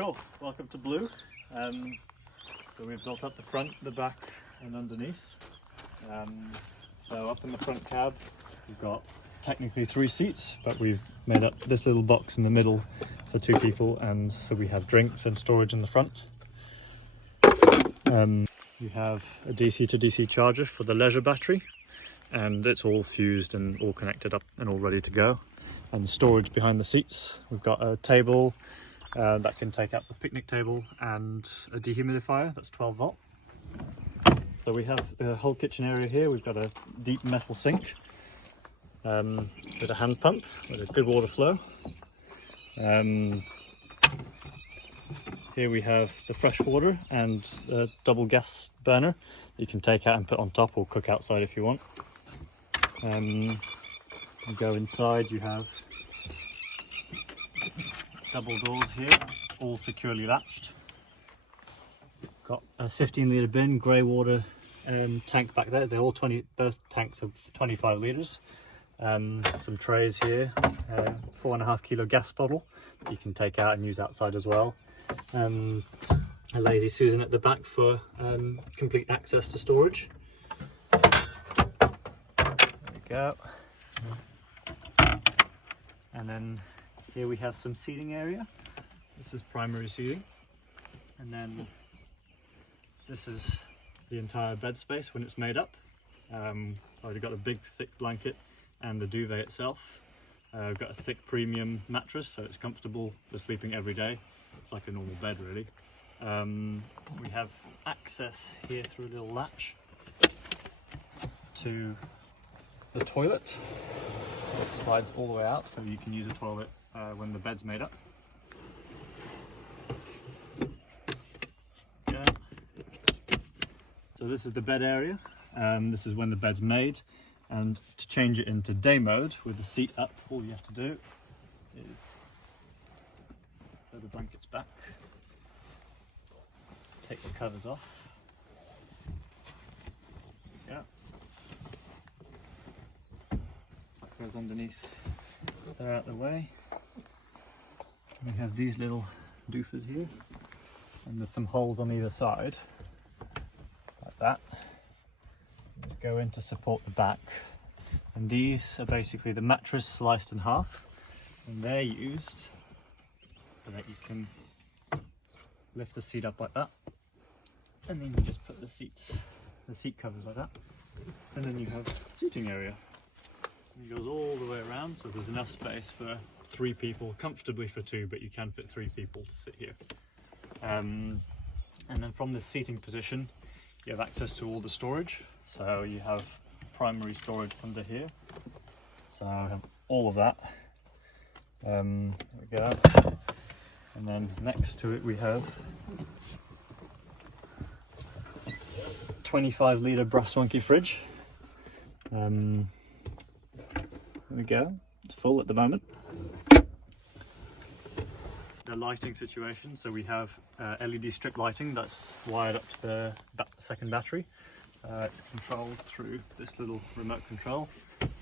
Cool, welcome to Blue. So we've built up the front, the back and underneath. So up in the front cab we've got technically 3 seats, but we've made up this little box in the middle for 2 people, and so we have drinks and storage in the front. We have a DC to DC charger for the leisure battery, and it's all fused and all connected up and all ready to go. And storage behind the seats, we've got a table that can take out the picnic table and a dehumidifier that's 12 volt. So we have the whole kitchen area here. We've got a deep metal sink with a hand pump with a good water flow. Here we have the fresh water and a double gas burner that you can take out and put on top or cook outside if you want. You go inside, you have double doors here, all securely latched. Got a 15-litre bin, grey water tank back there. They're all both tanks of 25 litres. Some trays here, 4.5 kilo gas bottle that you can take out and use outside as well. A Lazy Susan at the back for complete access to storage. There we go. And then here we have some seating area. This is primary seating. And then this is the entire bed space when it's made up. I've already got a big thick blanket and the duvet itself. I've got a thick premium mattress, so it's comfortable for sleeping every day. It's like a normal bed really. We have access here through a little latch to the toilet. So it slides all the way out, so you can use a toilet when the bed's made up. Okay. So this is the bed area. This is when the bed's made, and to change it into day mode with the seat up, all you have to do is throw the blankets back, take the covers off. Yeah. Goes underneath, they're out the way. We have these little doofers here, and there's some holes on either side, like that. Just go in to support the back, and these are basically the mattress sliced in half, and they're used so that you can lift the seat up like that, and then you just put the seat covers like that, and then you have seating area. It goes all the way around, so there's enough space for 3 people, comfortably for 2, but you can fit 3 people to sit here. And then from this seating position, you have access to all the storage. So you have primary storage under here. So I have all of that. There we go. And then next to it we have 25-litre Brass Monkey fridge. There we go, it's full at the moment. The lighting situation, so we have LED strip lighting that's wired up to the second battery. It's controlled through this little remote control,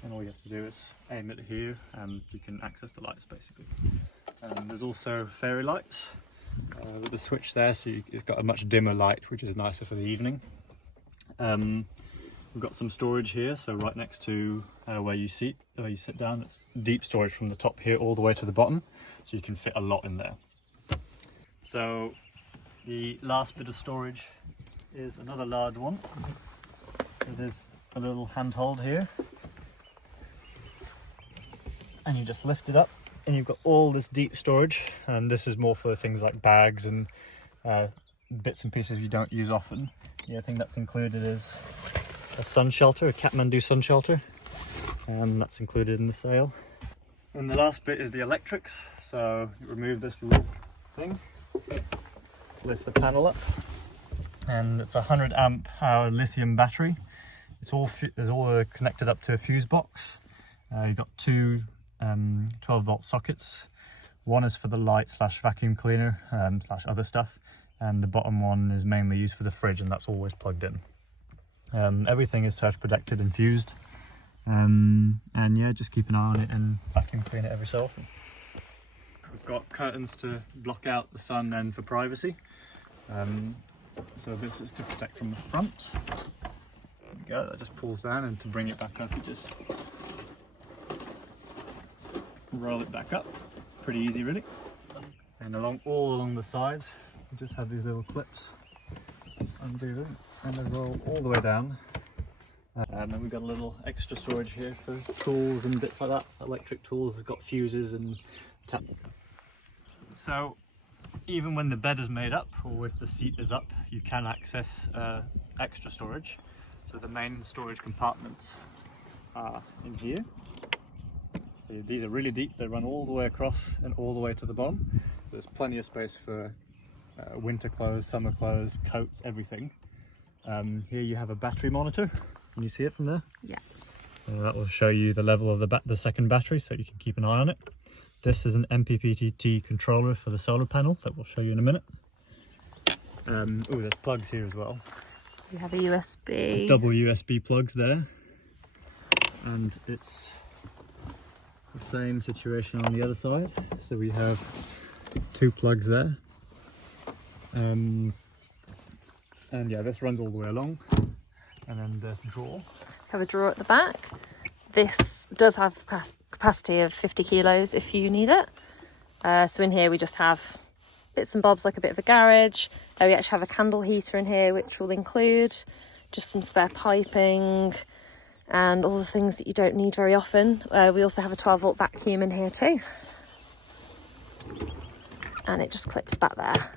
and all you have to do is aim it here and you can access the lights basically. There's also fairy lights with the switch there, so it's got a much dimmer light, which is nicer for the evening. We've got some storage here, so right next to where you sit down, it's deep storage from the top here all the way to the bottom, so you can fit a lot in there. So the last bit of storage is another large one. So there's a little handhold here, and you just lift it up and you've got all this deep storage, and this is more for things like bags and bits and pieces you don't use often. The other thing that's included is a sun shelter, a Kathmandu sun shelter, and that's included in the sale. And the last bit is the electrics. So you remove this little thing, lift the panel up, and it's a 100 amp hour lithium battery. It's all connected up to a fuse box. You've got 2 12 volt sockets. One is for the light / vacuum cleaner / other stuff, and the bottom one is mainly used for the fridge, and that's always plugged in. Everything is surge protected and fused, and yeah, just keep an eye on it and vacuum clean it every so often. We've got curtains to block out the sun and for privacy. So this is to protect from the front. There we go, that just pulls down, and to bring it back up you just roll it back up. Pretty easy really. And all along the sides you just have these little clips. Undo them and they roll all the way down. And then we've got a little extra storage here for tools and bits like that, electric tools. We've got fuses and tap. So even when the bed is made up, or if the seat is up, you can access extra storage. So the main storage compartments are in here. So these are really deep, they run all the way across and all the way to the bottom. So there's plenty of space for winter clothes, summer clothes, coats, everything. Here you have a battery monitor. Can you see it from there? Yeah. That will show you the level of the second battery, so you can keep an eye on it. This is an MPPT controller for the solar panel that we'll show you in a minute. Oh, there's plugs here as well. We have a USB. Double USB plugs there. And it's the same situation on the other side. So we have 2 plugs there. And yeah, this runs all the way along. And then the drawer. Have a drawer at the back. This does have capacity of 50 kilos if you need it. So in here we just have bits and bobs, like a bit of a garage. We actually have a candle heater in here, which will include just some spare piping and all the things that you don't need very often. We also have a 12-volt vacuum in here too. And it just clips back there.